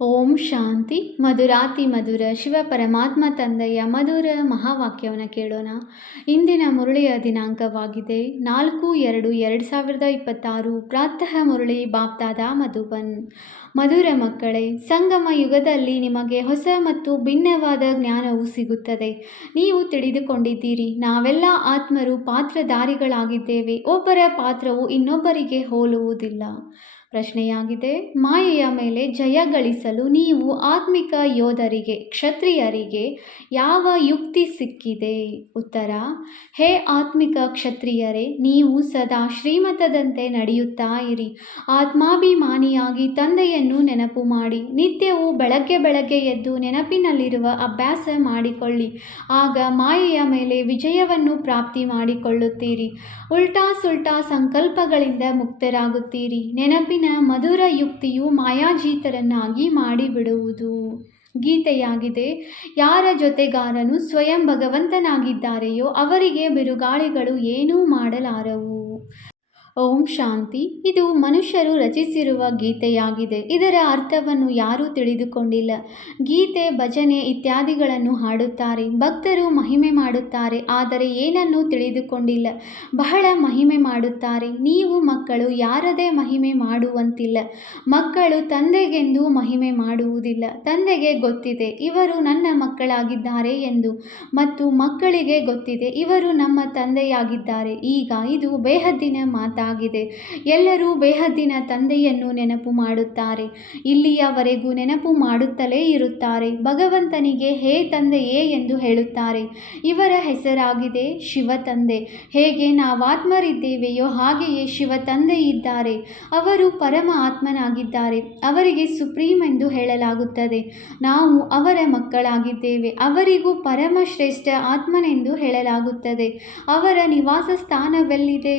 ಓಂ ಶಾಂತಿ. ಮಧುರಾತಿ ಮಧುರ. ಶಿವ ಪರಮಾತ್ಮ ತಂದೆಯ ಮಧುರ ಮಹಾವಾಕ್ಯವನ್ನು ಕೇಳೋಣ. ಇಂದಿನ ಮುರಳಿಯ ದಿನಾಂಕವಾಗಿದೆ. ನಾಲ್ಕು ಎರಡು ಎರಡು ಸಾವಿರದ ಇಪ್ಪತ್ತಾರು. ಪ್ರಾತಃ ಮುರಳಿ ಬಾಪ್ತಾದ ಮಧುಬನ್. ಮಧುರ ಮಕ್ಕಳೇ, ಸಂಗಮ ಯುಗದಲ್ಲಿ ನಿಮಗೆ ಹೊಸ ಮತ್ತು ಭಿನ್ನವಾದ ಜ್ಞಾನವು ಸಿಗುತ್ತದೆ. ನೀವು ತಿಳಿದುಕೊಂಡಿದ್ದೀರಿ, ನಾವೆಲ್ಲ ಆತ್ಮರು ಪಾತ್ರಧಾರಿಗಳಾಗಿದ್ದೇವೆ. ಒಬ್ಬರ ಪಾತ್ರವು ಇನ್ನೊಬ್ಬರಿಗೆ ಹೋಲುವುದಿಲ್ಲ. ಪ್ರಶ್ನೆಯಾಗಿದೆ. ಮಾಯೆಯ ಮೇಲೆ ಜಯ ಗಳಿಸಲು ನೀವು ಆತ್ಮಿಕ ಯೋಧರಿಗೆ, ಕ್ಷತ್ರಿಯರಿಗೆ ಯಾವ ಯುಕ್ತಿ ಸಿಕ್ಕಿದೆ? ಉತ್ತರ, ಹೇ ಆತ್ಮಿಕ ಕ್ಷತ್ರಿಯರೇ, ನೀವು ಸದಾ ಶ್ರೀಮತದಂತೆ ನಡೆಯುತ್ತಾ ಇರಿ. ಆತ್ಮಾಭಿಮಾನಿಯಾಗಿ ತಂದೆಯನ್ನು ನೆನಪು ಮಾಡಿ, ನಿತ್ಯವೂ ಬೆಳಗ್ಗೆ ಬೆಳಗ್ಗೆ ಎದ್ದು ನೆನಪಿನಲ್ಲಿರುವ ಅಭ್ಯಾಸ ಮಾಡಿಕೊಳ್ಳಿ. ಆಗ ಮಾಯೆಯ ಮೇಲೆ ವಿಜಯವನ್ನು ಪ್ರಾಪ್ತಿ ಮಾಡಿಕೊಳ್ಳುತ್ತೀರಿ. ಉಲ್ಟಾ ಸುಲ್ಟಾ ಸಂಕಲ್ಪಗಳಿಂದ ಮುಕ್ತರಾಗುತ್ತೀರಿ. ನೆನಪಿನ ಮಧುರ ಯುಕ್ತಿಯು ಮಾಯಾಜೀತರನ್ನಾಗಿ ಮಾಡಿಬಿಡುವುದು. ಗೀತೆಯಾಗಿದೆ ಯಾರ ಜೊತೆಗಾರನು ಸ್ವಯಂ ಭಗವಂತನಾಗಿದ್ದಾರೆಯೋ ಅವರಿಗೆ ಬಿರುಗಾಳಿಗಳು ಏನೂ ಮಾಡಲಾರವು. ಓಂ ಶಾಂತಿ. ಇದು ಮನುಷ್ಯರು ರಚಿಸಿರುವ ಗೀತೆಯಾಗಿದೆ. ಇದರ ಅರ್ಥವನ್ನು ಯಾರೂ ತಿಳಿದುಕೊಂಡಿಲ್ಲ. ಗೀತೆ, ಭಜನೆ ಇತ್ಯಾದಿಗಳನ್ನು ಹಾಡುತ್ತಾರೆ. ಭಕ್ತರು ಮಹಿಮೆ ಮಾಡುತ್ತಾರೆ, ಆದರೆ ಏನನ್ನೂ ತಿಳಿದುಕೊಂಡಿಲ್ಲ. ಬಹಳ ಮಹಿಮೆ ಮಾಡುತ್ತಾರೆ. ನೀವು ಮಕ್ಕಳು ಯಾರದೇ ಮಹಿಮೆ ಮಾಡುವಂತಿಲ್ಲ. ಮಕ್ಕಳು ತಂದೆಗೆಂದು ಮಹಿಮೆ ಮಾಡುವುದಿಲ್ಲ. ತಂದೆಗೆ ಗೊತ್ತಿದೆ, ಇವರು ನನ್ನ ಮಕ್ಕಳಾಗಿದ್ದಾರೆ ಎಂದು. ಮತ್ತು ಮಕ್ಕಳಿಗೆ ಗೊತ್ತಿದೆ, ಇವರು ನಮ್ಮ ತಂದೆಯಾಗಿದ್ದಾರೆ. ಈಗ ಇದು ಬೇಹದ್ದಿನ ಮಾತಾಗಿದೆ ಎಲ್ಲರೂ ಬೇಹದ್ದಿನ ತಂದೆಯನ್ನು ನೆನಪು ಮಾಡುತ್ತಾರೆ. ಇಲ್ಲಿಯವರೆಗೂ ನೆನಪು ಮಾಡುತ್ತಲೇ ಇರುತ್ತಾರೆ. ಭಗವಂತನಿಗೆ, ಹೇ ತಂದೆಯೇ ಎಂದು ಹೇಳುತ್ತಾರೆ. ಇವರ ಹೆಸರಾಗಿದೆ ಶಿವ ತಂದೆ ಹೇಗೆ ನಾವಾತ್ಮರಿದ್ದೇವೆಯೋ ಹಾಗೆಯೇ ಶಿವ ತಂದೆ ಇದ್ದಾರೆ. ಅವರು ಪರಮ ಆತ್ಮನಾಗಿದ್ದಾರೆ. ಅವರಿಗೆ ಸುಪ್ರೀಂ ಎಂದು ಹೇಳಲಾಗುತ್ತದೆ. ನಾವು ಅವರ ಮಕ್ಕಳಾಗಿದ್ದೇವೆ. ಅವರಿಗೂ ಪರಮ ಶ್ರೇಷ್ಠ ಆತ್ಮನೆಂದು ಹೇಳಲಾಗುತ್ತದೆ. ಅವರ ನಿವಾಸ ಸ್ಥಾನವೆಲ್ಲಿದೆ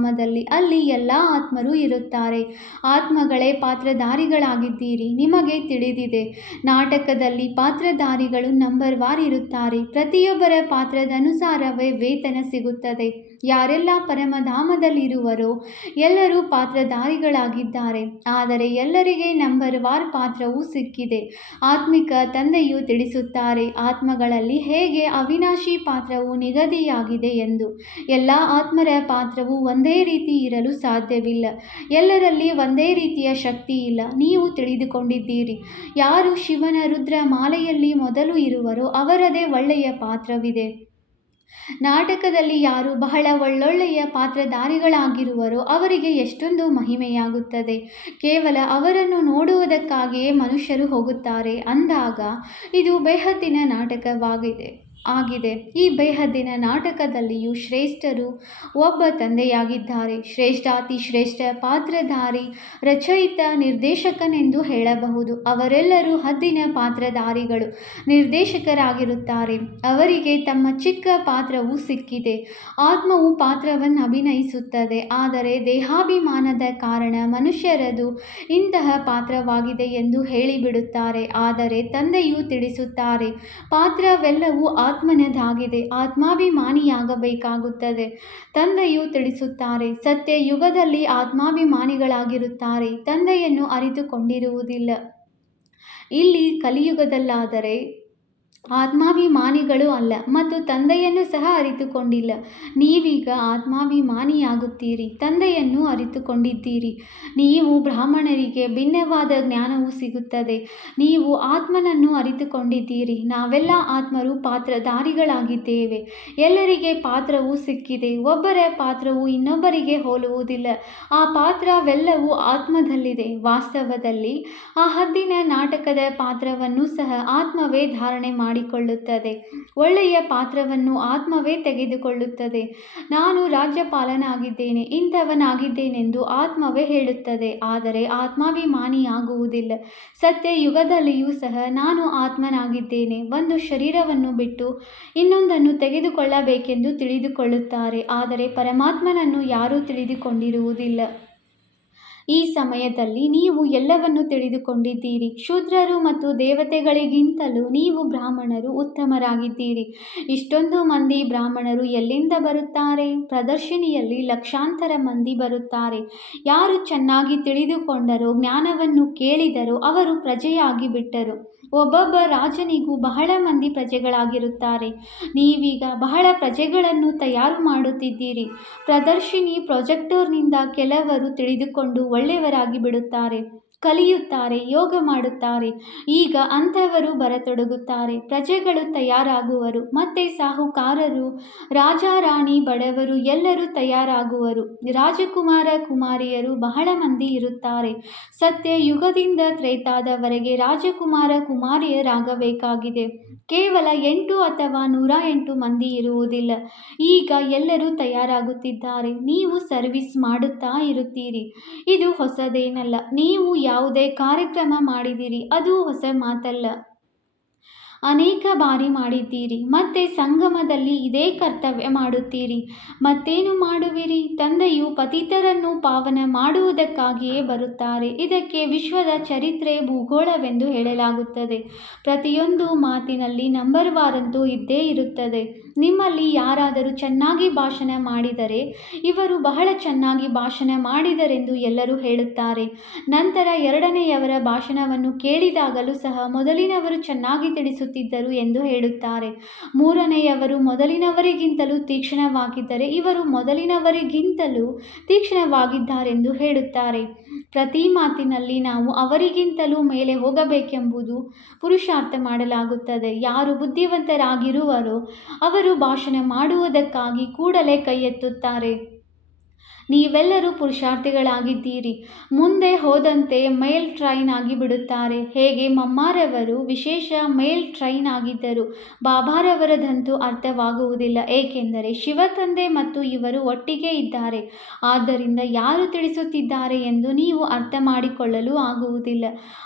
ಪರಮಧಾಮದಲ್ಲಿ ಅಲ್ಲಿ ಎಲ್ಲ ಆತ್ಮರು ಇರುತ್ತಾರೆ. ಆತ್ಮಗಳೇ ಪಾತ್ರಧಾರಿಗಳಾಗಿದ್ದೀರಿ, ನಿಮಗೆ ತಿಳಿದಿದೆ. ನಾಟಕದಲ್ಲಿ ಪಾತ್ರಧಾರಿಗಳು ನಂಬರ್ ವಾರ್ ಇರುತ್ತಾರೆ. ಪ್ರತಿಯೊಬ್ಬರ ಪಾತ್ರದ ಅನುಸಾರವೇ ವೇತನ ಸಿಗುತ್ತದೆ. ಯಾರೆಲ್ಲ ಪರಮಧಾಮದಲ್ಲಿರುವರೋ ಎಲ್ಲರೂ ಪಾತ್ರಧಾರಿಗಳಾಗಿದ್ದಾರೆ. ಆದರೆ ಎಲ್ಲರಿಗೆ ನಂಬರ್ ವಾರ್ ಪಾತ್ರವೂ ಸಿಕ್ಕಿದೆ. ಆತ್ಮಿಕ ತಂದೆಯು ತಿಳಿಸುತ್ತಾರೆ, ಆತ್ಮಗಳಲ್ಲಿ ಹೇಗೆ ಅವಿನಾಶಿ ಪಾತ್ರವು ನಿಗದಿಯಾಗಿದೆ ಎಂದು. ಎಲ್ಲ ಆತ್ಮರ ಪಾತ್ರವು ಒಂದೇ ರೀತಿ ಇರಲು ಸಾಧ್ಯವಿಲ್ಲ. ಎಲ್ಲರಲ್ಲಿ ಒಂದೇ ರೀತಿಯ ಶಕ್ತಿ ಇಲ್ಲ. ನೀವು ತಿಳಿದುಕೊಂಡಿದ್ದೀರಿ. ಯಾರು ಶಿವನ ರುದ್ರ ಮಾಲೆಯಲ್ಲಿ ಮೊದಲು ಇರುವರೋ ಅವರದೇ ಒಳ್ಳೆಯ ಪಾತ್ರವಿದೆ. ನಾಟಕದಲ್ಲಿ ಯಾರು ಬಹಳ ಒಳ್ಳೊಳ್ಳೆಯ ಪಾತ್ರಧಾರಿಗಳಾಗಿರುವರೋ ಅವರಿಗೆ ಎಷ್ಟೊಂದು ಮಹಿಮೆಯಾಗುತ್ತದೆ. ಕೇವಲ ಅವರನ್ನು ನೋಡುವುದಕ್ಕಾಗಿಯೇ ಮನುಷ್ಯರು ಹೋಗುತ್ತಾರೆ. ಅಂದಾಗ ಇದು ಬೇಹದ್ದಿನ ನಾಟಕವಾಗಿದೆ. ಆಗಿದೆ. ಈ ಬೇಹದ್ದಿನ ನಾಟಕದಲ್ಲಿಯೂ ಶ್ರೇಷ್ಠರು ಒಬ್ಬ ತಂದೆಯಾಗಿದ್ದಾರೆ. ಶ್ರೇಷ್ಠಾತಿ, ಶ್ರೇಷ್ಠ ಪಾತ್ರಧಾರಿ, ರಚಯಿತ, ನಿರ್ದೇಶಕನೆಂದು ಹೇಳಬಹುದು. ಅವರೆಲ್ಲರೂ ಹದ್ದಿನ ಪಾತ್ರಧಾರಿಗಳು, ನಿರ್ದೇಶಕರಾಗಿರುತ್ತಾರೆ. ಅವರಿಗೆ ತಮ್ಮ ಚಿಕ್ಕ ಪಾತ್ರವು ಸಿಕ್ಕಿದೆ. ಆತ್ಮವು ಪಾತ್ರವನ್ನು ಅಭಿನಯಿಸುತ್ತದೆ. ಆದರೆ ದೇಹಾಭಿಮಾನದ ಕಾರಣ ಮನುಷ್ಯರದು ಇಂತಹ ಪಾತ್ರವಾಗಿದೆ ಎಂದು ಹೇಳಿಬಿಡುತ್ತಾರೆ. ಆದರೆ ತಂದೆಯು ತಿಳಿಸುತ್ತಾರೆ, ಪಾತ್ರವೆಲ್ಲವೂ ಆತ್ಮನದಾಗಿದೆ ಆತ್ಮಾಭಿಮಾನಿಯಾಗಬೇಕಾಗುತ್ತದೆ. ತಂದೆಯು ತಿಳಿಸುತ್ತಾರೆ ಸತ್ಯ ಯುಗದಲ್ಲಿ ಆತ್ಮಾಭಿಮಾನಿಗಳಾಗಿರುತ್ತಾರೆ ತಂದೆಯನ್ನು ಅರಿತುಕೊಂಡಿರುವುದಿಲ್ಲ. ಇಲ್ಲಿ ಕಲಿಯುಗದಲ್ಲಾದರೆ ಆತ್ಮಾಭಿಮಾನಿಗಳು ಅಲ್ಲ ಮತ್ತು ತಂದೆಯನ್ನು ಸಹ ಅರಿತುಕೊಂಡಿಲ್ಲ. ನೀವೀಗ ಆತ್ಮಾಭಿಮಾನಿಯಾಗುತ್ತೀರಿ, ತಂದೆಯನ್ನು ಅರಿತುಕೊಂಡಿದ್ದೀರಿ. ನೀವು ಬ್ರಾಹ್ಮಣರಿಗೆ ಭಿನ್ನವಾದ ಜ್ಞಾನವು ಸಿಗುತ್ತದೆ. ನೀವು ಆತ್ಮನನ್ನು ಅರಿತುಕೊಂಡಿದ್ದೀರಿ. ನಾವೆಲ್ಲ ಆತ್ಮರು ಪಾತ್ರಧಾರಿಗಳಾಗಿದ್ದೇವೆ. ಎಲ್ಲರಿಗೆ ಪಾತ್ರವು ಸಿಕ್ಕಿದೆ. ಒಬ್ಬರ ಪಾತ್ರವು ಇನ್ನೊಬ್ಬರಿಗೆ ಹೋಲುವುದಿಲ್ಲ. ಆ ಪಾತ್ರವೆಲ್ಲವೂ ಆತ್ಮದಲ್ಲಿದೆ. ವಾಸ್ತವದಲ್ಲಿ ಆ ಹದ್ದಿನ ನಾಟಕದ ಪಾತ್ರವನ್ನು ಸಹ ಆತ್ಮವೇ ಧಾರಣೆ ಮಾಡಿಕೊಳ್ಳುತ್ತದೆ. ಒಳ್ಳೆಯ ಪಾತ್ರವನ್ನು ಆತ್ಮವೇ ತೆಗೆದುಕೊಳ್ಳುತ್ತದೆ. ನಾನು ರಾಜ್ಯಪಾಲನಾಗಿದ್ದೇನೆ, ಇಂಥವನಾಗಿದ್ದೇನೆಂದು ಆತ್ಮವೇ ಹೇಳುತ್ತದೆ. ಆದರೆ ಆತ್ಮಾಭಿಮಾನಿಯಾಗುವುದಿಲ್ಲ. ಸತ್ಯ ಯುಗದಲ್ಲಿಯೂ ಸಹ ನಾನು ಆತ್ಮನಾಗಿದ್ದೇನೆ. ಒಂದು ಶರೀರವನ್ನು ಬಿಟ್ಟು ಇನ್ನೊಂದನ್ನು ತೆಗೆದುಕೊಳ್ಳಬೇಕೆಂದು ತಿಳಿದುಕೊಳ್ಳುತ್ತಾರೆ. ಆದರೆ ಪರಮಾತ್ಮನನ್ನು ಯಾರೂ ತಿಳಿದುಕೊಂಡಿರುವುದಿಲ್ಲ. ಈ ಸಮಯದಲ್ಲಿ ನೀವು ಎಲ್ಲವನ್ನು ತಿಳಿದುಕೊಂಡಿದ್ದೀರಿ. ಶೂದ್ರರು ಮತ್ತು ದೇವತೆಗಳಿಗಿಂತಲೂ ನೀವು ಬ್ರಾಹ್ಮಣರು ಉತ್ತಮರಾಗಿದ್ದೀರಿ. ಇಷ್ಟೊಂದು ಮಂದಿ ಬ್ರಾಹ್ಮಣರು ಎಲ್ಲಿಂದ ಬರುತ್ತಾರೆ? ಪ್ರದರ್ಶಿನಿಯಲ್ಲಿ ಲಕ್ಷಾಂತರ ಮಂದಿ ಬರುತ್ತಾರೆ. ಯಾರು ಚೆನ್ನಾಗಿ ತಿಳಿದುಕೊಂಡರೋ, ಜ್ಞಾನವನ್ನು ಕೇಳಿದರೋ ಅವರು ಪ್ರಜೆಯಾಗಿ ಬಿಟ್ಟರು ಒಬ್ಬೊಬ್ಬ ರಾಜನಿಗೂ ಬಹಳ ಮಂದಿ ಪ್ರಜೆಗಳಾಗಿರುತ್ತಾರೆ. ನೀವೀಗ ಬಹಳ ಪ್ರಜೆಗಳನ್ನು ತಯಾರು ಮಾಡುತ್ತಿದ್ದೀರಿ. ಪ್ರದರ್ಶಿನಿ ಪ್ರೊಜೆಕ್ಟರ್ನಿಂದ ಕೆಲವರು ತಿಳಿದುಕೊಂಡು ಒಳ್ಳೆಯವರಾಗಿ ಬಿಡುತ್ತಾರೆ. ಕಲಿಯುತ್ತಾರೆ, ಯೋಗ ಮಾಡುತ್ತಾರೆ. ಈಗ ಅಂಥವರು ಬರತೊಡಗುತ್ತಾರೆ. ಪ್ರಜೆಗಳು ತಯಾರಾಗುವರು. ಮತ್ತೆ ಸಾಹುಕಾರರು ರಾಜ ರಾಣಿ ಬಡವರು ಎಲ್ಲರೂ ತಯಾರಾಗುವರು. ರಾಜಕುಮಾರ ಕುಮಾರಿಯರು ಬಹಳ ಮಂದಿ ಇರುತ್ತಾರೆ. ಸತ್ಯ ಯುಗದಿಂದ ತ್ರೇತಾದವರೆಗೆ ರಾಜಕುಮಾರ ಕುಮಾರಿಯರಾಗಬೇಕಾಗಿದೆ. ಕೇವಲ ಎಂಟು ಅಥವಾ ನೂರ ಎಂಟು ಮಂದಿ ಇರುವುದಿಲ್ಲ. ಈಗ ಎಲ್ಲರೂ ತಯಾರಾಗುತ್ತಿದ್ದಾರೆ. ನೀವು ಸರ್ವಿಸ್ ಮಾಡುತ್ತಾ ಇರುತ್ತೀರಿ. ಇದು ಹೊಸದೇನಲ್ಲ. ನೀವು ಯಾವುದೇ ಕಾರ್ಯಕ್ರಮ ಮಾಡಿದಿರಿ. ಅದು ಹೊಸ ಮಾತಲ್ಲ. ಅನೇಕ ಬಾರಿ ಮಾಡಿದ್ದೀರಿ. ಮತ್ತೆ ಸಂಗಮದಲ್ಲಿ ಇದೇ ಕರ್ತವ್ಯ ಮಾಡುತ್ತೀರಿ. ಮತ್ತೇನು ಮಾಡುವಿರಿ? ತಂದೆಯು ಪತಿತರನ್ನು ಪಾವನ ಮಾಡುವುದಕ್ಕಾಗಿಯೇ ಬರುತ್ತಾರೆ. ಇದಕ್ಕೆ ವಿಶ್ವದ ಚರಿತ್ರೆ ಭೂಗೋಳವೆಂದು ಹೇಳಲಾಗುತ್ತದೆ. ಪ್ರತಿಯೊಂದು ಮಾತಿನಲ್ಲಿ ನಂಬರ್ ವಾರಂತೂ ಇದ್ದೇ ಇರುತ್ತದೆ. ನಿಮ್ಮಲ್ಲಿ ಯಾರಾದರೂ ಚೆನ್ನಾಗಿ ಭಾಷಣ ಮಾಡಿದರೆ, ಇವರು ಬಹಳ ಚೆನ್ನಾಗಿ ಭಾಷಣ ಮಾಡಿದರೆಂದು ಎಲ್ಲರೂ ಹೇಳುತ್ತಾರೆ. ನಂತರ ಎರಡನೆಯವರ ಭಾಷಣವನ್ನು ಕೇಳಿದಾಗಲೂ ಸಹ ಮೊದಲಿನವರು ಚೆನ್ನಾಗಿ ತಿಳಿಸುತ್ತಿದ್ದರು ಎಂದು ಹೇಳುತ್ತಾರೆ. ಮೂರನೆಯವರು ಮೊದಲಿನವರಿಗಿಂತಲೂ ತೀಕ್ಷ್ಣವಾಗಿದ್ದರೆ ಇವರು ಮೊದಲಿನವರಿಗಿಂತಲೂ ತೀಕ್ಷ್ಣವಾಗಿದ್ದಾರೆಂದು ಹೇಳುತ್ತಾರೆ. ಪ್ರತಿ ಮಾತಿನಲ್ಲಿ ನಾವು ಅವರಿಗಿಂತಲೂ ಮೇಲೆ ಹೋಗಬೇಕೆಂಬುದು ಪುರುಷಾರ್ಥ ಮಾಡಲಾಗುತ್ತದೆ. ಯಾರು ಬುದ್ಧಿವಂತರಾಗಿರುವರೋ ಅವರು ಭಾಷಣ ಮಾಡುವುದಕ್ಕಾಗಿ ಕೂಡಲೇ ಕೈ ಎತ್ತುತ್ತಾರೆ ನೀವೆಲ್ಲರೂ ಪುರುಷಾರ್ಥಿಗಳಾಗಿದ್ದೀರಿ. ಮುಂದೆ ಹೋದಂತೆ ಮೇಲ್ ಟ್ರೈನ್ ಆಗಿ ಬಿಡುತ್ತಾರೆ ಹೇಗೆ? ಮಮ್ಮಾರವರು ವಿಶೇಷ ಮೇಲ್ ಟ್ರೈನ್ ಆಗಿದ್ದರು. ಬಾಬಾರವರದಂತೂ ಅರ್ಥವಾಗುವುದಿಲ್ಲ. ಏಕೆಂದರೆ ಶಿವತಂದೆ ಮತ್ತು ಇವರು ಒಟ್ಟಿಗೆ ಇದ್ದಾರೆ. ಆದ್ದರಿಂದ ಯಾರು ತಿಳಿಸುತ್ತಿದ್ದಾರೆ ಎಂದು ನೀವು ಅರ್ಥ ಮಾಡಿಕೊಳ್ಳಲು ಆಗುವುದಿಲ್ಲ.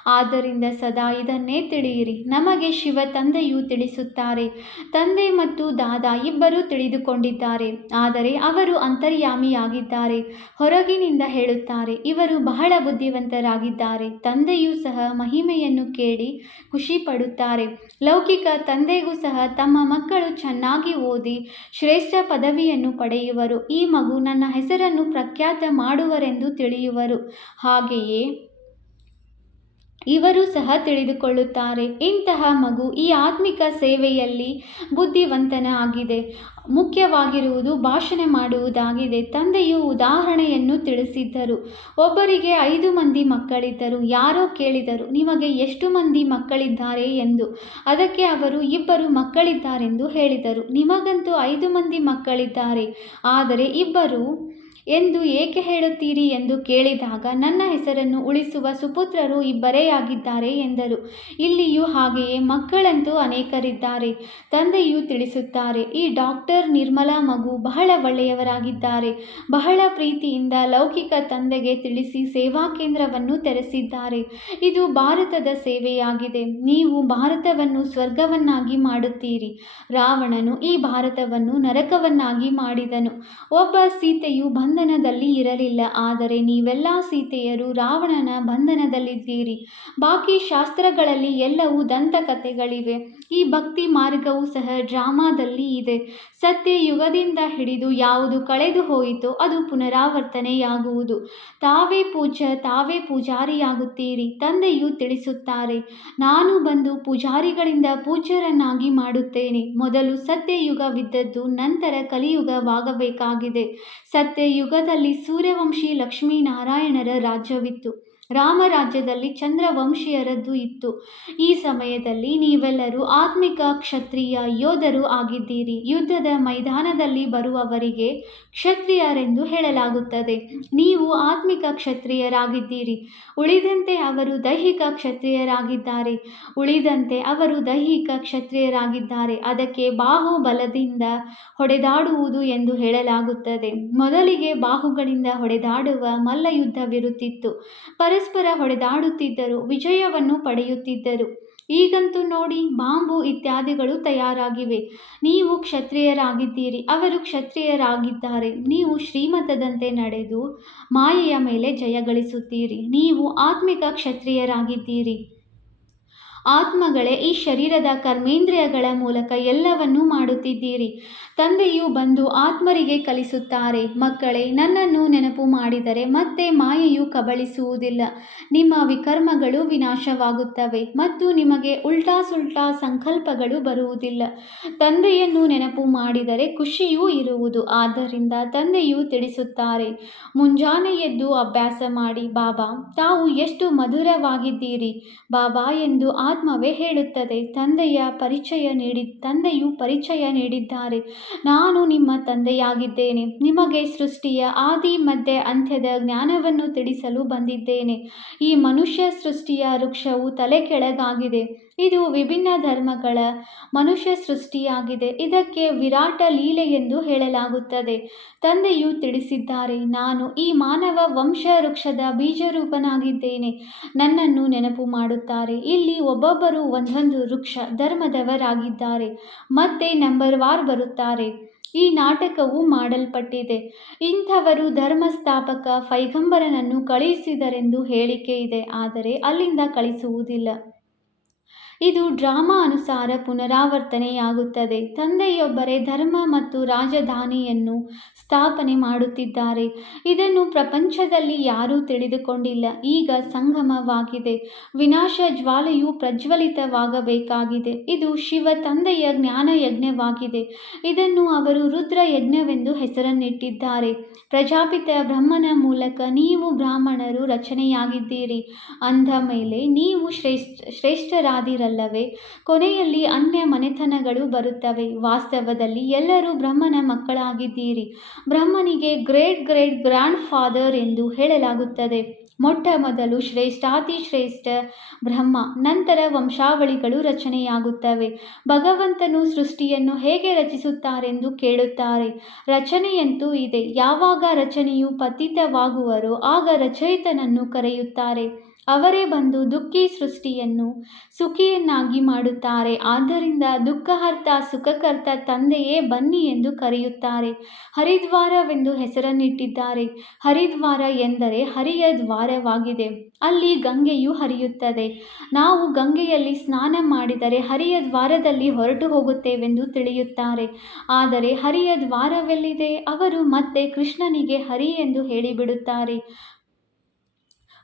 ಆದ್ದರಿಂದ ಸದಾ ಇದನ್ನೇ ತಿಳಿಯಿರಿ. ನಮಗೆ ಶಿವ ತಂದೆಯು ತಿಳಿಸುತ್ತಾರೆ. ತಂದೆ ಮತ್ತು ದಾದಾ ಇಬ್ಬರೂ ತಿಳಿದುಕೊಂಡಿದ್ದಾರೆ. ಆದರೆ ಅವರು ಅಂತರ್ಯಾಮಿಯಾಗಿದ್ದಾರೆ. ಹೊರಗಿನಿಂದ ಹೇಳುತ್ತಾರೆ, ಇವರು ಬಹಳ ಬುದ್ಧಿವಂತರಾಗಿದ್ದಾರೆ. ತಂದೆಯೂ ಸಹ ಮಹಿಮೆಯನ್ನು ಕೇಳಿ ಖುಷಿ ಪಡುತ್ತಾರೆ ಲೌಕಿಕ ತಂದೆಗೂ ಸಹ ತಮ್ಮ ಮಕ್ಕಳು ಚೆನ್ನಾಗಿ ಓದಿ ಶ್ರೇಷ್ಠ ಪದವಿಯನ್ನು ಪಡೆಯುವರು. ಈ ಮಗು ನನ್ನ ಹೆಸರನ್ನು ಪ್ರಖ್ಯಾತ ಮಾಡುವರೆಂದು ತಿಳಿಯುವರು. ಹಾಗೆಯೇ ಇವರು ಸಹ ತಿಳಿದುಕೊಳ್ಳುತ್ತಾರೆ. ಇಂತಹ ಮಗು ಈ ಆತ್ಮಿಕ ಸೇವೆಯಲ್ಲಿ ಬುದ್ಧಿವಂತನ ಆಗಿದೆ. ಮುಖ್ಯವಾಗಿರುವುದು ಭಾಷಣ ಮಾಡುವುದಾಗಿದೆ. ತಂದೆಯು ಉದಾಹರಣೆಯನ್ನು ತಿಳಿಸಿದ್ದರು. ಒಬ್ಬರಿಗೆ ಐದು ಮಂದಿ ಮಕ್ಕಳಿದ್ದರು. ಯಾರೋ ಕೇಳಿದರು, ನಿಮಗೆ ಎಷ್ಟು ಮಂದಿ ಮಕ್ಕಳಿದ್ದಾರೆ? ಎಂದು. ಅದಕ್ಕೆ ಅವರು, ಇಬ್ಬರು ಮಕ್ಕಳಿದ್ದಾರೆಂದು ಹೇಳಿದರು. ನಿಮಗಂತೂ ಐದು ಮಂದಿ ಮಕ್ಕಳಿದ್ದಾರೆ. ಆದರೆ ಇಬ್ಬರು ಎಂದು ಏಕೆ ಹೇಳುತ್ತೀರಿ ಎಂದು ಕೇಳಿದಾಗ, ನನ್ನ ಹೆಸರನ್ನು ಉಳಿಸುವ ಸುಪುತ್ರರು ಇಬ್ಬರೇ ಆಗಿದ್ದಾರೆ ಎಂದರು. ಇಲ್ಲಿಯೂ ಹಾಗೆಯೇ ಮಕ್ಕಳಂತೂ ಅನೇಕರಿದ್ದಾರೆ. ತಂದೆಯು ತಿಳಿಸುತ್ತಾರೆ, ಈ ಡಾಕ್ಟರ್ ನಿರ್ಮಲಾ ಮಗು ಬಹಳ ಒಳ್ಳೆಯವರಾಗಿದ್ದಾರೆ. ಬಹಳ ಪ್ರೀತಿಯಿಂದ ಲೌಕಿಕ ತಂದೆಗೆ ತಿಳಿಸಿ ಸೇವಾ ಕೇಂದ್ರವನ್ನು ತೆರೆಸಿದ್ದಾರೆ. ಇದು ಭಾರತದ ಸೇವೆಯಾಗಿದೆ. ನೀವು ಭಾರತವನ್ನು ಸ್ವರ್ಗವನ್ನಾಗಿ ಮಾಡುತ್ತೀರಿ. ರಾವಣನು ಈ ಭಾರತವನ್ನು ನರಕವನ್ನಾಗಿ ಮಾಡಿದನು. ಒಬ್ಬ ಸೀತೆಯು ಬಂಧನದಲ್ಲಿ ಇರಲಿಲ್ಲ. ಆದರೆ ನೀವೆಲ್ಲ ಸೀತೆಯರು ರಾವಣನ ಬಂಧನದಲ್ಲಿದ್ದೀರಿ. ಬಾಕಿ ಶಾಸ್ತ್ರಗಳಲ್ಲಿ ಎಲ್ಲವೂ ದಂತಕಥೆಗಳಿವೆ. ಈ ಭಕ್ತಿ ಮಾರ್ಗವೂ ಸಹ ಡ್ರಾಮಾದಲ್ಲಿ ಇದೆ. ಸತ್ಯ ಯುಗದಿಂದ ಹಿಡಿದು ಯಾವುದು ಕಳೆದು ಹೋಯಿತೋ ಅದು ಪುನರಾವರ್ತನೆಯಾಗುವುದು. ತಾವೇ ಪೂಜ ತಾವೇ ಪೂಜಾರಿಯಾಗುತ್ತೀರಿ, ತಂದೆಯು ತಿಳಿಸುತ್ತಾರೆ, ನಾನು ಬಂದು ಪೂಜಾರಿಗಳಿಂದ ಪೂಜ್ಯರನ್ನಾಗಿ ಮಾಡುತ್ತೇನೆ. ಮೊದಲು ಸತ್ಯಯುಗವಿದ್ದದ್ದು, ನಂತರ ಕಲಿಯುಗವಾಗಬೇಕಾಗಿದೆ. ಸತ್ಯಯುಗದಲ್ಲಿ ಸೂರ್ಯವಂಶಿ ಲಕ್ಷ್ಮೀನಾರಾಯಣರ ರಾಜ್ಯವಿತ್ತು. ರಾಮರಾಜ್ಯದಲ್ಲಿ ಚಂದ್ರವಂಶೀಯರದ್ದು ಇತ್ತು. ಈ ಸಮಯದಲ್ಲಿ ನೀವೆಲ್ಲರೂ ಆತ್ಮಿಕ ಕ್ಷತ್ರಿಯ ಯೋಧರು ಆಗಿದ್ದೀರಿ. ಯುದ್ಧದ ಮೈದಾನದಲ್ಲಿ ಬರುವವರಿಗೆ ಕ್ಷತ್ರಿಯರೆಂದು ಹೇಳಲಾಗುತ್ತದೆ. ನೀವು ಆತ್ಮಿಕ ಕ್ಷತ್ರಿಯರಾಗಿದ್ದೀರಿ. ಉಳಿದಂತೆ ಅವರು ದೈಹಿಕ ಕ್ಷತ್ರಿಯರಾಗಿದ್ದಾರೆ. ಉಳಿದಂತೆ ಅವರು ದೈಹಿಕ ಕ್ಷತ್ರಿಯರಾಗಿದ್ದಾರೆ. ಅದಕ್ಕೆ ಬಾಹುಬಲದಿಂದ ಹೊಡೆದಾಡುವುದು ಎಂದು ಹೇಳಲಾಗುತ್ತದೆ. ಮೊದಲಿಗೆ ಬಾಹುಗಳಿಂದ ಹೊಡೆದಾಡುವ ಮಲ್ಲಯುದ್ಧವಿರುತ್ತಿತ್ತು. ಪರಸ್ಪರ ಹೊಡೆದಾಡುತ್ತಿದ್ದರು, ವಿಜಯವನ್ನು ಪಡೆಯುತ್ತಿದ್ದರು. ಈಗಂತೂ ನೋಡಿ, ಬಾಂಬು ಇತ್ಯಾದಿಗಳು ತಯಾರಾಗಿವೆ. ನೀವು ಕ್ಷತ್ರಿಯರಾಗಿದ್ದೀರಿ, ಅವರು ಕ್ಷತ್ರಿಯರಾಗಿದ್ದಾರೆ. ನೀವು ಶ್ರೀಮತದಂತೆ ನಡೆದು ಮಾಯೆಯ ಮೇಲೆ ಜಯಗಳಿಸುತ್ತೀರಿ ನೀವು ಆತ್ಮಿಕ ಕ್ಷತ್ರಿಯರಾಗಿದ್ದೀರಿ. ಆತ್ಮಗಳೇ ಈ ಶರೀರದ ಕರ್ಮೇಂದ್ರಿಯಗಳ ಮೂಲಕ ಎಲ್ಲವನ್ನೂ ಮಾಡುತ್ತಿದ್ದೀರಿ. ತಂದೆಯು ಬಂದು ಆತ್ಮರಿಗೆ ಕಲಿಸುತ್ತಾರೆ. ಮಕ್ಕಳೇ, ನನ್ನನ್ನು ನೆನಪು ಮಾಡಿದರೆ ಮತ್ತೆ ಮಾಯೆಯು ಕಬಳಿಸುವುದಿಲ್ಲ. ನಿಮ್ಮ ವಿಕರ್ಮಗಳು ವಿನಾಶವಾಗುತ್ತವೆ ಮತ್ತು ನಿಮಗೆ ಉಲ್ಟಾ ಸುಲ್ಟಾ ಸಂಕಲ್ಪಗಳು ಬರುವುದಿಲ್ಲ. ತಂದೆಯನ್ನು ನೆನಪು ಮಾಡಿದರೆ ಖುಷಿಯೂ ಇರುವುದು. ಆದ್ದರಿಂದ ತಂದೆಯು ತಿಳಿಸುತ್ತಾರೆ, ಮುಂಜಾನೆ ಎದ್ದು ಅಭ್ಯಾಸ ಮಾಡಿ, ಬಾಬಾ, ತಾವು ಎಷ್ಟು ಮಧುರವಾಗಿದ್ದೀರಿ. ಬಾಬಾ ಎಂದು ಆತ್ಮವೇ ಹೇಳುತ್ತದೆ. ತಂದೆಯ ಪರಿಚಯ ನೀಡಿ, ತಂದೆಯು ಪರಿಚಯ ನೀಡಿದ್ದಾರೆ. ನಾನು ನಿಮ್ಮ ತಂದೆಯಾಗಿದ್ದೇನೆ. ನಿಮಗೆ ಸೃಷ್ಟಿಯ ಆದಿ, ಮಧ್ಯೆ, ಅಂತ್ಯದ ಜ್ಞಾನವನ್ನು ತಿಳಿಸಲು ಬಂದಿದ್ದೇನೆ. ಈ ಮನುಷ್ಯ ಸೃಷ್ಟಿಯ ವೃಕ್ಷವು ತಲೆ ಕೆಳಗಾಗಿದೆ. ಇದು ವಿಭಿನ್ನ ಧರ್ಮಗಳ ಮನುಷ್ಯ ಸೃಷ್ಟಿಯಾಗಿದೆ. ಇದಕ್ಕೆ ವಿರಾಟ ಲೀಲೆ ಎಂದು ಹೇಳಲಾಗುತ್ತದೆ. ತಂದೆಯು ತಿಳಿಸಿದ್ದಾರೆ, ನಾನು ಈ ಮಾನವ ವಂಶ ವೃಕ್ಷದ ಬೀಜರೂಪನಾಗಿದ್ದೇನೆ. ನನ್ನನ್ನು ನೆನಪು ಮಾಡುತ್ತಾರೆ. ಇಲ್ಲಿ ಒಬ್ಬೊಬ್ಬರು ಒಂದೊಂದು ವೃಕ್ಷ ಧರ್ಮದವರಾಗಿದ್ದಾರೆ. ಮತ್ತೆ ನಂಬರ್ ವಾರ್ ಬರುತ್ತಾರೆ. ಈ ನಾಟಕವು ಮಾಡಲ್ಪಟ್ಟಿದೆ. ಇಂಥವರು ಧರ್ಮಸ್ಥಾಪಕ ಪೈಗಂಬರನನ್ನು ಕಳುಹಿಸಿದರೆಂದು ಹೇಳಿಕೆ ಇದೆ. ಆದರೆ ಅಲ್ಲಿಂದ ಕಳಿಸುವುದಿಲ್ಲ. ಇದು ಡ್ರಾಮಾ ಅನುಸಾರ ಪುನರಾವರ್ತನೆಯಾಗುತ್ತದೆ. ತಂದೆಯೊಬ್ಬರೇ ಧರ್ಮ ಮತ್ತು ರಾಜಧಾನಿಯನ್ನು ಸ್ಥಾಪನೆ ಮಾಡುತ್ತಿದ್ದಾರೆ. ಇದನ್ನು ಪ್ರಪಂಚದಲ್ಲಿ ಯಾರೂ ತಿಳಿದುಕೊಂಡಿಲ್ಲ. ಈಗ ಸಂಗಮವಾಗಿದೆ. ವಿನಾಶ ಜ್ವಾಲೆಯು ಪ್ರಜ್ವಲಿತವಾಗಬೇಕಾಗಿದೆ. ಇದು ಶಿವ ತಂದೆಯ ಜ್ಞಾನ ಯಜ್ಞವಾಗಿದೆ ಇದನ್ನು ಅವರು ರುದ್ರ ಯಜ್ಞವೆಂದು ಹೆಸರನ್ನಿಟ್ಟಿದ್ದಾರೆ. ಪ್ರಜಾಪಿತ ಬ್ರಹ್ಮನ ಮೂಲಕ ನೀವು ಬ್ರಾಹ್ಮಣರು ರಚನೆಯಾಗಿದ್ದೀರಿ. ಅಂದ ಮೇಲೆ ನೀವು ಶ್ರೇಷ್ಠ ಶ್ರೇಷ್ಠರಾದಿರಲ್ಲವೇ ಕೊನೆಯಲ್ಲಿ ಅನ್ಯ ಮನೆತನಗಳು ಬರುತ್ತವೆ. ವಾಸ್ತವದಲ್ಲಿ ಎಲ್ಲರೂ ಬ್ರಹ್ಮನ ಮಕ್ಕಳಾಗಿದ್ದೀರಿ. ಬ್ರಹ್ಮನಿಗೆ ಗ್ರೇಟ್ ಗ್ರೇಟ್ ಗ್ರ್ಯಾಂಡ್ ಫಾದರ್ ಎಂದು ಹೇಳಲಾಗುತ್ತದೆ. ಮೊಟ್ಟ ಮೊದಲು ಶ್ರೇಷ್ಠಾತಿ ಶ್ರೇಷ್ಠ ಬ್ರಹ್ಮ, ನಂತರ ವಂಶಾವಳಿಗಳು ರಚನೆಯಾಗುತ್ತವೆ. ಭಗವಂತನು ಸೃಷ್ಟಿಯನ್ನು ಹೇಗೆ ರಚಿಸುತ್ತಾರೆಂದು ಕೇಳುತ್ತಾರೆ. ರಚನೆಯಂತೂ ಇದೆ. ಯಾವಾಗ ರಚನೆಯು ಪತಿತವಾಗುವರೋ ಆಗ ರಚಯಿತನನ್ನು ಕರೆಯುತ್ತಾರೆ. ಅವರೇ ಬಂದು ದುಃಖಿ ಸೃಷ್ಟಿಯನ್ನು ಸುಖಿಯನ್ನಾಗಿ ಮಾಡುತ್ತಾರೆ. ಆದ್ದರಿಂದ ದುಃಖಹರ್ತ, ಸುಖಕರ್ತ ತಂದೆಯೇ ಬನ್ನಿ ಎಂದು ಕರೆಯುತ್ತಾರೆ. ಹರಿದ್ವಾರವೆಂದು ಹೆಸರನ್ನಿಟ್ಟಿದ್ದಾರೆ. ಹರಿದ್ವಾರ ಎಂದರೆ ಹರಿಯ ದ್ವಾರವಾಗಿದೆ. ಅಲ್ಲಿ ಗಂಗೆಯು ಹರಿಯುತ್ತದೆ. ನಾವು ಗಂಗೆಯಲ್ಲಿ ಸ್ನಾನ ಮಾಡಿದರೆ ಹರಿಯ ದ್ವಾರದಲ್ಲಿ ಹೊರಟು ಹೋಗುತ್ತೇವೆಂದು ತಿಳಿಯುತ್ತಾರೆ. ಆದರೆ ಹರಿಯ ದ್ವಾರವೆಲ್ಲಿದೆ? ಅವರು ಮತ್ತೆ ಕೃಷ್ಣನಿಗೆ ಹರಿ ಎಂದು ಹೇಳಿಬಿಡುತ್ತಾರೆ.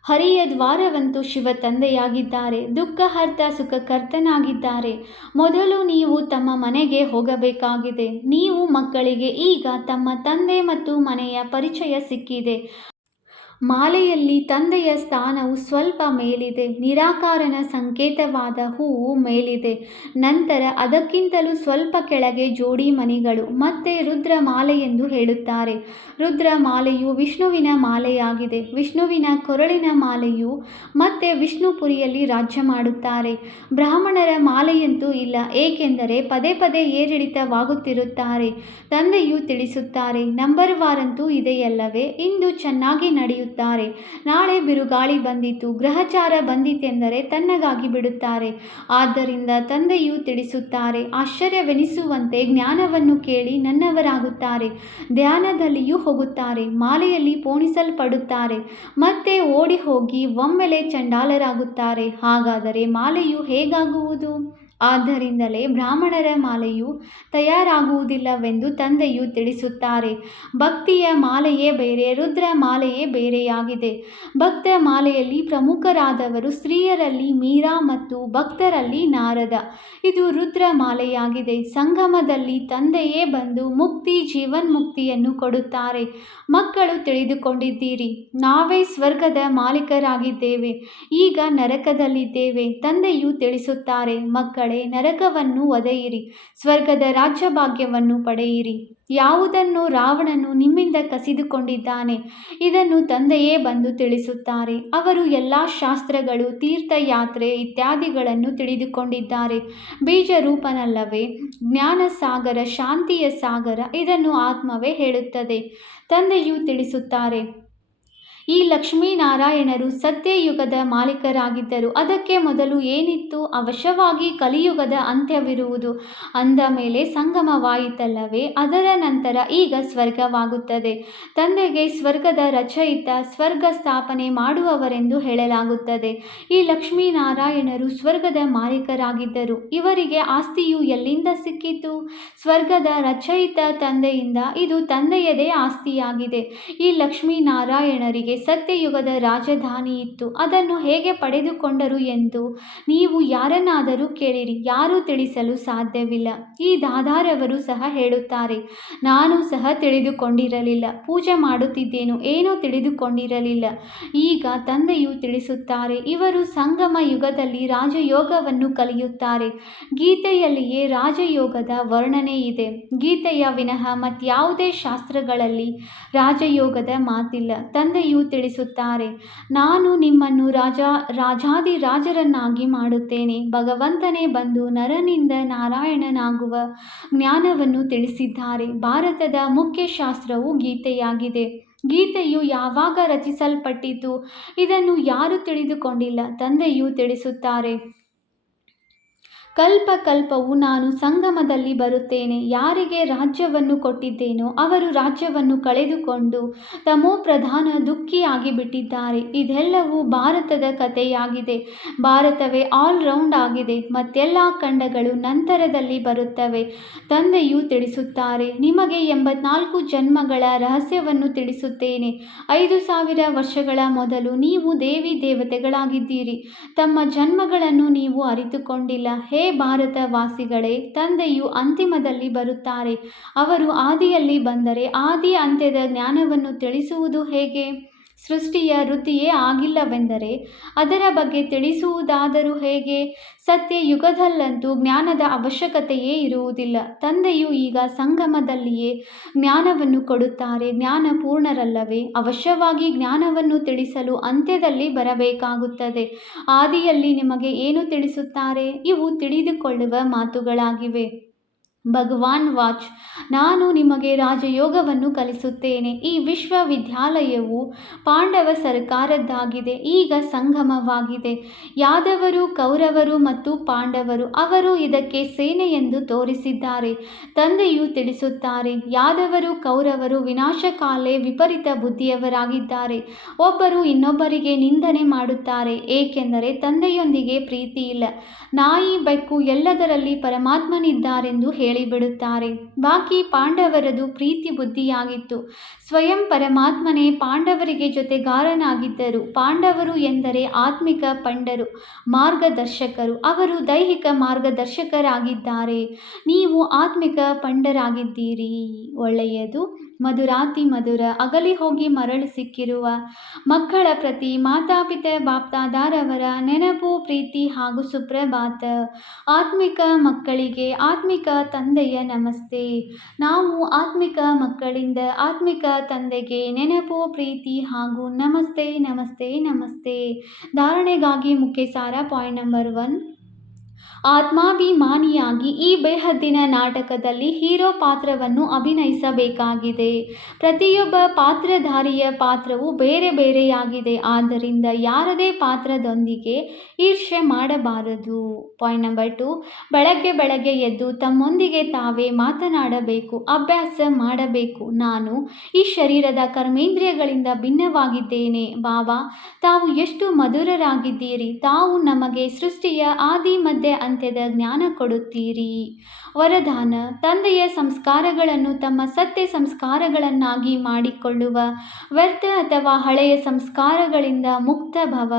ಹರಿಯ ದ್ವಾರವಂತೂ ಶಿವ ತಂದೆಯಾಗಿದ್ದಾರೆ. ದುಃಖ ದುಃಖಹರ್ತ ಸುಖಕರ್ತನಾಗಿದ್ದಾರೆ ಮೊದಲು ನೀವು ತಮ್ಮ ಮನೆಗೆ ಹೋಗಬೇಕಾಗಿದೆ. ನೀವು ಮಕ್ಕಳಿಗೆ ಈಗ ತಮ್ಮ ತಂದೆ ಮತ್ತು ಮನೆಯ ಪರಿಚಯ ಸಿಕ್ಕಿದೆ. ಮಾಲೆಯಲ್ಲಿ ತಂದೆಯ ಸ್ಥಾನವು ಸ್ವಲ್ಪ ಮೇಲಿದೆ. ನಿರಾಕಾರನ ಸಂಕೇತವಾದ ಹೂವು ಮೇಲಿದೆ. ನಂತರ ಅದಕ್ಕಿಂತಲೂ ಸ್ವಲ್ಪ ಕೆಳಗೆ ಜೋಡಿ ಮಣಿಗಳು, ಮತ್ತೆ ರುದ್ರ ಮಾಲೆ ಎಂದು ಹೇಳುತ್ತಾರೆ. ರುದ್ರ ಮಾಲೆಯು ವಿಷ್ಣುವಿನ ಮಾಲೆಯಾಗಿದೆ. ವಿಷ್ಣುವಿನ ಕೊರಳಿನ ಮಾಲೆಯು ಮತ್ತೆ ವಿಷ್ಣುಪುರಿಯಲ್ಲಿ ರಾಜ್ಯ ಮಾಡುತ್ತಾರೆ. ಬ್ರಾಹ್ಮಣರ ಮಾಲೆಯಂತೂ ಇಲ್ಲ, ಏಕೆಂದರೆ ಪದೇ ಪದೇ ಏರಿಳಿತವಾಗುತ್ತಿರುತ್ತಾರೆ. ತಂದೆಯು ತಿಳಿಸುತ್ತಾರೆ ನಂಬರ್ ವಾರಂತೂ ಇದೆಯಲ್ಲವೇ, ಇಂದು ಚೆನ್ನಾಗಿ ನಡೆಯುತ್ತಾರೆ ನಾಳೆ ಬಿರುಗಾಳಿ ಬಂದಿತು. ಗ್ರಹಚಾರ ಬಂದಿತೆಂದರೆ ತನ್ನಗಾಗಿ ಬಿಡುತ್ತಾರೆ. ಆದ್ದರಿಂದ ತಂದೆಯು ತಿಳಿಸುತ್ತಾರೆ, ಆಶ್ಚರ್ಯವೆನಿಸುವಂತೆ ಜ್ಞಾನವನ್ನು ಕೇಳಿ ನನ್ನವರಾಗುತ್ತಾರೆ. ಧ್ಯಾನದಲ್ಲಿಯೂ ಹೋಗುತ್ತಾರೆ, ಮಾಲೆಯಲ್ಲಿ ಪೋಣಿಸಲ್ಪಡುತ್ತಾರೆ. ಮತ್ತೆ ಓಡಿ ಹೋಗಿ ಒಮ್ಮೆಲೆ ಚಂಡಾಲರಾಗುತ್ತಾರೆ. ಹಾಗಾದರೆ ಮಾಲೆಯು ಹೇಗಾಗುವುದು? ಆದ್ದರಿಂದಲೇ ಬ್ರಾಹ್ಮಣರ ಮಾಲೆಯು ತಯಾರಾಗುವುದಿಲ್ಲವೆಂದು ತಂದೆಯು ತಿಳಿಸುತ್ತಾರೆ. ಭಕ್ತಿಯ ಮಾಲೆಯೇ ಬೇರೆ, ರುದ್ರ ಮಾಲೆಯೇ ಬೇರೆಯಾಗಿದೆ. ಭಕ್ತ ಮಾಲೆಯಲ್ಲಿ ಪ್ರಮುಖರಾದವರು ಸ್ತ್ರೀಯರಲ್ಲಿ ಮೀರಾ ಮತ್ತು ಭಕ್ತರಲ್ಲಿ ನಾರದ. ಇದು ರುದ್ರ ಮಾಲೆಯಾಗಿದೆ. ಸಂಗಮದಲ್ಲಿ ತಂದೆಯೇ ಬಂದು ಮುಕ್ತಿ, ಜೀವನ್ಮುಕ್ತಿಯನ್ನು ಕೊಡುತ್ತಾರೆ. ಮಕ್ಕಳು ತಿಳಿದುಕೊಂಡಿದ್ದೀರಿ, ನಾವೇ ಸ್ವರ್ಗದ ಮಾಲೀಕರಾಗಿದ್ದೇವೆ, ಈಗ ನರಕದಲ್ಲಿದ್ದೇವೆ, ತಂದೆಯು ತಿಳಿಸುತ್ತಾರೆ, ಮಕ್ಕಳೇ. ನರಕವನ್ನು ಒದೆಯಿರಿ, ಸ್ವರ್ಗದ ರಾಜ್ಯಭಾಗ್ಯವನ್ನು ಪಡೆಯಿರಿ. ಯಾವುದನ್ನು ರಾವಣನು ನಿಮ್ಮಿಂದ ಕಸಿದುಕೊಂಡಿದ್ದಾನೆ, ಇದನ್ನು ತಂದೆಯೇ ಬಂದು ತಿಳಿಸುತ್ತಾರೆ. ಅವರು ಎಲ್ಲ ಶಾಸ್ತ್ರಗಳು, ತೀರ್ಥಯಾತ್ರೆ ಇತ್ಯಾದಿಗಳನ್ನು ತಿಳಿದುಕೊಂಡಿದ್ದಾರೆ. ಬೀಜರೂಪನಲ್ಲವೇ ಜ್ಞಾನ ಸಾಗರ ಶಾಂತಿಯ ಸಾಗರ, ಇದನ್ನು ಆತ್ಮವೇ ಹೇಳುತ್ತದೆ. ತಂದೆಯು ತಿಳಿಸುತ್ತಾರೆ ಈ ಲಕ್ಷ್ಮೀನಾರಾಯಣರು ಸತ್ಯಯುಗದ ಮಾಲೀಕರಾಗಿದ್ದರು. ಅದಕ್ಕೆ ಮೊದಲು ಏನಿತ್ತು? ಅವಶ್ಯವಾಗಿ ಕಲಿಯುಗದ ಅಂತ್ಯವಿರುವುದು. ಅಂದ ಮೇಲೆ ಸಂಗಮವಾಯಿತಲ್ಲವೇ? ಅದರ ನಂತರ ಈಗ ಸ್ವರ್ಗವಾಗುತ್ತದೆ. ತಂದೆಗೆ ಸ್ವರ್ಗದ ರಚಯಿತ ಸ್ವರ್ಗ ಸ್ಥಾಪನೆ ಮಾಡುವವರೆಂದು ಹೇಳಲಾಗುತ್ತದೆ. ಈ ಲಕ್ಷ್ಮೀನಾರಾಯಣರು ಸ್ವರ್ಗದ ಮಾಲೀಕರಾಗಿದ್ದರು. ಇವರಿಗೆ ಆಸ್ತಿಯು ಎಲ್ಲಿಂದ ಸಿಕ್ಕಿತು? ಸ್ವರ್ಗದ ರಚಯಿತ ತಂದೆಯಿಂದ ಇದು ತಂದೆಯದೇ ಆಸ್ತಿಯಾಗಿದೆ. ಈ ಲಕ್ಷ್ಮೀನಾರಾಯಣರಿಗೆ ಸತ್ಯಯುಗದ ರಾಜಧಾನಿ ಇತ್ತು ಅದನ್ನು ಹೇಗೆ ಪಡೆದುಕೊಂಡರು ಎಂದು ನೀವು ಯಾರನ್ನಾದರೂ ಕೇಳಿರಿ, ಯಾರೂ ತಿಳಿಸಲು ಸಾಧ್ಯವಿಲ್ಲ. ಈ ದಾದಾರವರು ಸಹ ಹೇಳುತ್ತಾರೆ, ನಾನು ಸಹ ತಿಳಿದುಕೊಂಡಿರಲಿಲ್ಲ, ಪೂಜೆ ಮಾಡುತ್ತಿದ್ದೇನು, ಏನೂ ತಿಳಿದುಕೊಂಡಿರಲಿಲ್ಲ. ಈಗ ತಂದೆಯು ತಿಳಿಸುತ್ತಾರೆ, ಇವರು ಸಂಗಮ ಯುಗದಲ್ಲಿ ರಾಜಯೋಗವನ್ನು ಕಲಿಯುತ್ತಾರೆ. ಗೀತೆಯಲ್ಲಿಯೇ ರಾಜಯೋಗದ ವರ್ಣನೆ ಇದೆ. ಗೀತೆಯ ವಿನಃ ಮತ್ಯಾವುದೇ ಶಾಸ್ತ್ರಗಳಲ್ಲಿ ರಾಜಯೋಗದ ಮಾತಿಲ್ಲ. ತಂದೆಯು ತಿಳಿಸುತ್ತಾರೆ. ನಾನು ನಿಮ್ಮನ್ನು ರಾಜ ರಾಜಾದಿರಾಜರನ್ನಾಗಿ ಮಾಡುತ್ತೇನೆ. ಭಗವಂತನೇ ಬಂದು ನರನಿಂದ ನಾರಾಯಣನಾಗುವ ಜ್ಞಾನವನ್ನು ತಿಳಿಸಿದ್ದಾರೆ. ಭಾರತದ ಮುಖ್ಯ ಶಾಸ್ತ್ರವು ಗೀತೆಯಾಗಿದೆ. ಗೀತೆಯು ಯಾವಾಗ ರಚಿಸಲ್ಪಟ್ಟಿತು, ಇದನ್ನು ಯಾರು ತಿಳಿದುಕೊಂಡಿಲ್ಲ, ತಂದೆಯು ತಿಳಿಸುತ್ತಾರೆ. ಕಲ್ಪ ಕಲ್ಪವು ನಾನು ಸಂಗಮದಲ್ಲಿ ಬರುತ್ತೇನೆ, ಯಾರಿಗೆ ರಾಜ್ಯವನ್ನು ಕೊಟ್ಟಿದ್ದೇನೋ ಅವರು ರಾಜ್ಯವನ್ನು ಕಳೆದುಕೊಂಡು ತಮೋ ಪ್ರಧಾನ ದುಃಖಿಯಾಗಿ ಬಿಟ್ಟಿದ್ದಾರೆ ಇದೆಲ್ಲವೂ ಭಾರತದ ಕಥೆಯಾಗಿದೆ. ಭಾರತವೇ ಆಲ್ ರೌಂಡ್ ಆಗಿದೆ. ಮತ್ತೆಲ್ಲ ಖಂಡಗಳು ನಂತರದಲ್ಲಿ ಬರುತ್ತವೆ. ತಂದೆಯು ತಿಳಿಸುತ್ತಾರೆ, ನಿಮಗೆ ಎಂಬತ್ನಾಲ್ಕು ಜನ್ಮಗಳ ರಹಸ್ಯವನ್ನು ತಿಳಿಸುತ್ತೇನೆ. ಐದು ಸಾವಿರ ವರ್ಷಗಳ ಮೊದಲು ನೀವು ದೇವಿ ದೇವತೆಗಳಾಗಿದ್ದೀರಿ. ತಮ್ಮ ಜನ್ಮಗಳನ್ನು ನೀವು ಅರಿತುಕೊಂಡಿಲ್ಲ. ಭಾರತವಾಸಿಗಳೇ ತಂದೆಯು ಅಂತಿಮದಲ್ಲಿ ಬರುತ್ತಾರೆ. ಅವರು ಆದಿಯಲ್ಲಿ ಬಂದರೆ ಆದಿ ಅಂತ್ಯದ ಜ್ಞಾನವನ್ನು ತಿಳಿಸುವುದು ಹೇಗೆ? ಸೃಷ್ಟಿಯ ವೃತ್ತಿಯೇ ಆಗಿಲ್ಲವೆಂದರೆ ಅದರ ಬಗ್ಗೆ ತಿಳಿಸುವುದಾದರೂ ಹೇಗೆ? ಸತ್ಯ ಯುಗದಲ್ಲಂತೂ ಜ್ಞಾನದ ಅವಶ್ಯಕತೆಯೇ ಇರುವುದಿಲ್ಲ. ತಂದೆಯು ಈಗ ಸಂಗಮದಲ್ಲಿಯೇ ಜ್ಞಾನವನ್ನು ಕೊಡುತ್ತಾರೆ. ಜ್ಞಾನ ಪೂರ್ಣರಲ್ಲವೇ? ಅವಶ್ಯವಾಗಿ ಜ್ಞಾನವನ್ನು ತಿಳಿಸಲು ಅಂತ್ಯದಲ್ಲಿ ಬರಬೇಕಾಗುತ್ತದೆ. ಆದಿಯಲ್ಲಿ ನಿಮಗೆ ಏನು ತಿಳಿಸುತ್ತಾರೆ? ಇವು ತಿಳಿದುಕೊಳ್ಳುವ ಮಾತುಗಳಾಗಿವೆ. ಭಗವಾನ್ ವಾಚ್. ನಾನು ನಿಮಗೆ ರಾಜಯೋಗವನ್ನು ಕಲಿಸುತ್ತೇನೆ. ಈ ವಿಶ್ವವಿದ್ಯಾಲಯವು ಪಾಂಡವ ಸರ್ಕಾರದ್ದಾಗಿದೆ. ಈಗ ಸಂಗಮವಾಗಿದೆ. ಯಾದವರು, ಕೌರವರು ಮತ್ತು ಪಾಂಡವರು ಅವರು ಇದಕ್ಕೆ ಸೇನೆ ಎಂದು ತೋರಿಸಿದ್ದಾರೆ. ತಂದೆಯು ತಿಳಿಸುತ್ತಾರೆ, ಯಾದವರು, ಕೌರವರು ವಿನಾಶಕಾಲೆ ವಿಪರೀತ ಬುದ್ಧಿಯವರಾಗಿದ್ದಾರೆ. ಒಬ್ಬರು ಇನ್ನೊಬ್ಬರಿಗೆ ನಿಂದನೆ ಮಾಡುತ್ತಾರೆ, ಏಕೆಂದರೆ ತಂದೆಯೊಂದಿಗೆ ಪ್ರೀತಿ ಇಲ್ಲ ನಾಯಿ ಬೆಕ್ಕು ಎಲ್ಲದರಲ್ಲಿ ಪರಮಾತ್ಮನಿದ್ದಾರೆಂದು ಹೇಳಿಬಿಡುತ್ತಾರೆ ಬಾಕಿ ಪಾಂಡವರದು ಪ್ರೀತಿ ಬುದ್ಧಿಯಾಗಿತ್ತು. ಸ್ವಯಂ ಪರಮಾತ್ಮನೇ ಪಾಂಡವರಿಗೆ ಜೊತೆಗಾರನಾಗಿದ್ದರು. ಪಾಂಡವರು ಎಂದರೆ ಆತ್ಮಿಕ ಪಂಡರು, ಮಾರ್ಗದರ್ಶಕರು. ಅವರು ದೈಹಿಕ ಮಾರ್ಗದರ್ಶಕರಾಗಿದ್ದಾರೆ. ನೀವು ಆತ್ಮಿಕ ಪಂಡರಾಗಿದ್ದೀರಿ. ಒಳ್ಳೆಯದು. ಮಧುರಾತಿ ಮಧುರ ಅಗಲಿ ಹೋಗಿ ಮರಳಿ ಸಿಕ್ಕಿರುವ ಮಕ್ಕಳ ಪ್ರತಿ ಮಾತಾಪಿತ ಬಾಪ್ತಾದಾರವರ ನೆನಪು, ಪ್ರೀತಿ ಹಾಗೂ ಸುಪ್ರಭಾತ. ಆತ್ಮಿಕ ಮಕ್ಕಳಿಗೆ ಆತ್ಮಿಕ ತಂದೆಯ ನಮಸ್ತೆ. ನಾವು ಆತ್ಮಿಕ ಮಕ್ಕಳಿಂದ ಆತ್ಮಿಕ ತಂದೆಗೆ ನೆನಪು, ಪ್ರೀತಿ ಹಾಗೂ ನಮಸ್ತೆ ನಮಸ್ತೆ ನಮಸ್ತೆ. ಧಾರಣೆಗಾಗಿ ಮುಖ್ಯ ಸಾರ ಪಾಯಿಂಟ್ ನಂಬರ್ ಒನ್. ಆತ್ಮಾಭಿಮಾನಿಯಾಗಿ ಈ ಬೇಹದ್ದಿನ ನಾಟಕದಲ್ಲಿ ಹೀರೋ ಪಾತ್ರವನ್ನು ಅಭಿನಯಿಸಬೇಕಾಗಿದೆ. ಪ್ರತಿಯೊಬ್ಬ ಪಾತ್ರಧಾರಿಯ ಪಾತ್ರವು ಬೇರೆ ಬೇರೆಯಾಗಿದೆ. ಆದ್ದರಿಂದ ಯಾರದೇ ಪಾತ್ರದೊಂದಿಗೆ ಈರ್ಷೆ ಮಾಡಬಾರದು. ಪಾಯಿಂಟ್ ನಂಬರ್ ಟು, ಬೆಳಗ್ಗೆ ಬೆಳಗ್ಗೆ ಎದ್ದು ತಮ್ಮೊಂದಿಗೆ ತಾವೇ ಮಾತನಾಡಬೇಕು, ಅಭ್ಯಾಸ ಮಾಡಬೇಕು. ನಾನು ಈ ಶರೀರದ ಕರ್ಮೇಂದ್ರಿಯಗಳಿಂದ ಭಿನ್ನವಾಗಿದ್ದೇನೆ. ಬಾಬಾ, ತಾವು ಎಷ್ಟು ಮಧುರರಾಗಿದ್ದೀರಿ? ತಾವು ನಮಗೆ ಸೃಷ್ಟಿಯ ಆದಿ ಮಧ್ಯ ಅಂತ್ಯದ ಜ್ಞಾನ ಕೊಡುತ್ತೀರಿ. ವರದಾನ, ತಂದೆಯ ಸಂಸ್ಕಾರಗಳನ್ನು ತಮ್ಮ ಸತ್ಯ ಸಂಸ್ಕಾರಗಳನ್ನಾಗಿ ಮಾಡಿಕೊಳ್ಳುವ ವ್ಯರ್ಥ ಅಥವಾ ಹಳೆಯ ಸಂಸ್ಕಾರಗಳಿಂದ ಮುಕ್ತ ಭವ.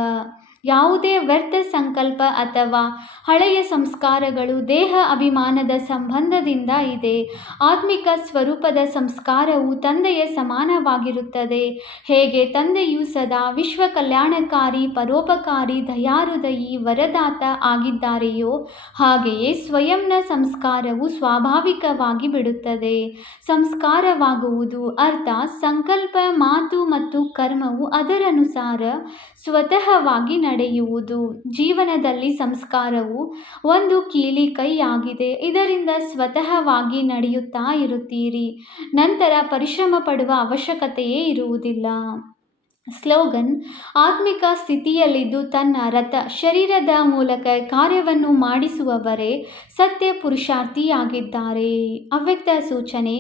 ಯಾವುದೇ ವ್ಯರ್ಥ ಸಂಕಲ್ಪ ಅಥವಾ ಹಳೆಯ ಸಂಸ್ಕಾರಗಳು ದೇಹ ಅಭಿಮಾನದ ಸಂಬಂಧದಿಂದ ಇದೆ. ಆತ್ಮಿಕ ಸ್ವರೂಪದ ಸಂಸ್ಕಾರವು ತಂದೆಯ ಸಮಾನವಾಗಿರುತ್ತದೆ. ಹೇಗೆ? ತಂದೆಯು ಸದಾ ವಿಶ್ವ ಕಲ್ಯಾಣಕಾರಿ ಪರೋಪಕಾರಿ, ದಯಾರುದಯಿ, ವರದಾತ ಆಗಿದ್ದಾರೆಯೋ, ಹಾಗೆಯೇ ಸ್ವಯಂನ ಸಂಸ್ಕಾರವು ಸ್ವಾಭಾವಿಕವಾಗಿ ಬಿಡುತ್ತದೆ. ಸಂಸ್ಕಾರವಾಗುವುದು ಅರ್ಥ ಸಂಕಲ್ಪ, ಮಾತು ಮತ್ತು ಕರ್ಮವು ಅದರನುಸಾರ ಸ್ವತಃವಾಗಿ ನಡೆಯುವುದು. ಜೀವನದಲ್ಲಿ ಸಂಸ್ಕಾರವು ಒಂದು ಕೀಲಿ ಕೈಯಾಗಿದೆ ಇದರಿಂದ ಸ್ವತಃವಾಗಿ ನಡೆಯುತ್ತಾ ಇರುತ್ತೀರಿ. ನಂತರ ಪರಿಶ್ರಮ ಪಡುವ ಅವಶ್ಯಕತೆಯೇ ಇರುವುದಿಲ್ಲ. ಸ್ಲೋಗನ್, ಆತ್ಮಿಕ ಸ್ಥಿತಿಯಲ್ಲಿದ್ದು ತನ್ನ ರಥ ಶರೀರದ ಮೂಲಕ ಕಾರ್ಯವನ್ನು ಮಾಡಿಸುವವರೇ ಸತ್ಯ ಪುರುಷಾರ್ಥಿಯಾಗಿದ್ದಾರೆ. ಅವ್ಯಕ್ತ ಸೂಚನೆ,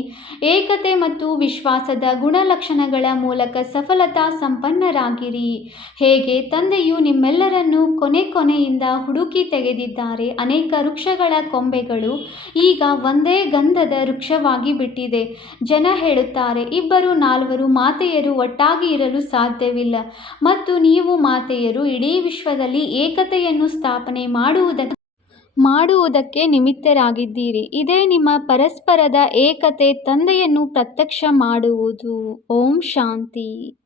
ಏಕತೆ ಮತ್ತು ವಿಶ್ವಾಸದ ಗುಣಲಕ್ಷಣಗಳ ಮೂಲಕ ಸಫಲತಾ ಸಂಪನ್ನರಾಗಿರಿ. ಹೇಗೆ ತಂದೆಯು ನಿಮ್ಮೆಲ್ಲರನ್ನು ಕೊನೆ ಕೊನೆಯಿಂದ ಹುಡುಕಿ ತೆಗೆದಿದ್ದಾರೆ ಅನೇಕ ವೃಕ್ಷಗಳ ಕೊಂಬೆಗಳು ಈಗ ಒಂದೇ ಗಂಧದ ವೃಕ್ಷವಾಗಿ ಬಿಟ್ಟಿದೆ. ಜನ ಹೇಳುತ್ತಾರೆ, ಇಬ್ಬರು ನಾಲ್ವರು ಮಾತೆಯರು ಒಟ್ಟಾಗಿ ಇರಲು ಸಾಧ್ಯವಿಲ್ಲ. ಮತ್ತು ನೀವು ಮಾತೆಯರು, ಇಡೀ ವಿಶ್ವದಲ್ಲಿ ಏಕತೆಯನ್ನು ಸ್ಥಾಪನೆ ಮಾಡುವುದಕ್ಕೆ ಮಾಡುವುದಕ್ಕೆ ನಿಮಿತ್ತರಾಗಿದ್ದೀರಿ. ಇದೇ ನಿಮ್ಮ ಪರಸ್ಪರದ ಏಕತೆ ತಂದೆಯನ್ನು ಪ್ರತ್ಯಕ್ಷ ಮಾಡುವುದು. ಓಂ ಶಾಂತಿ.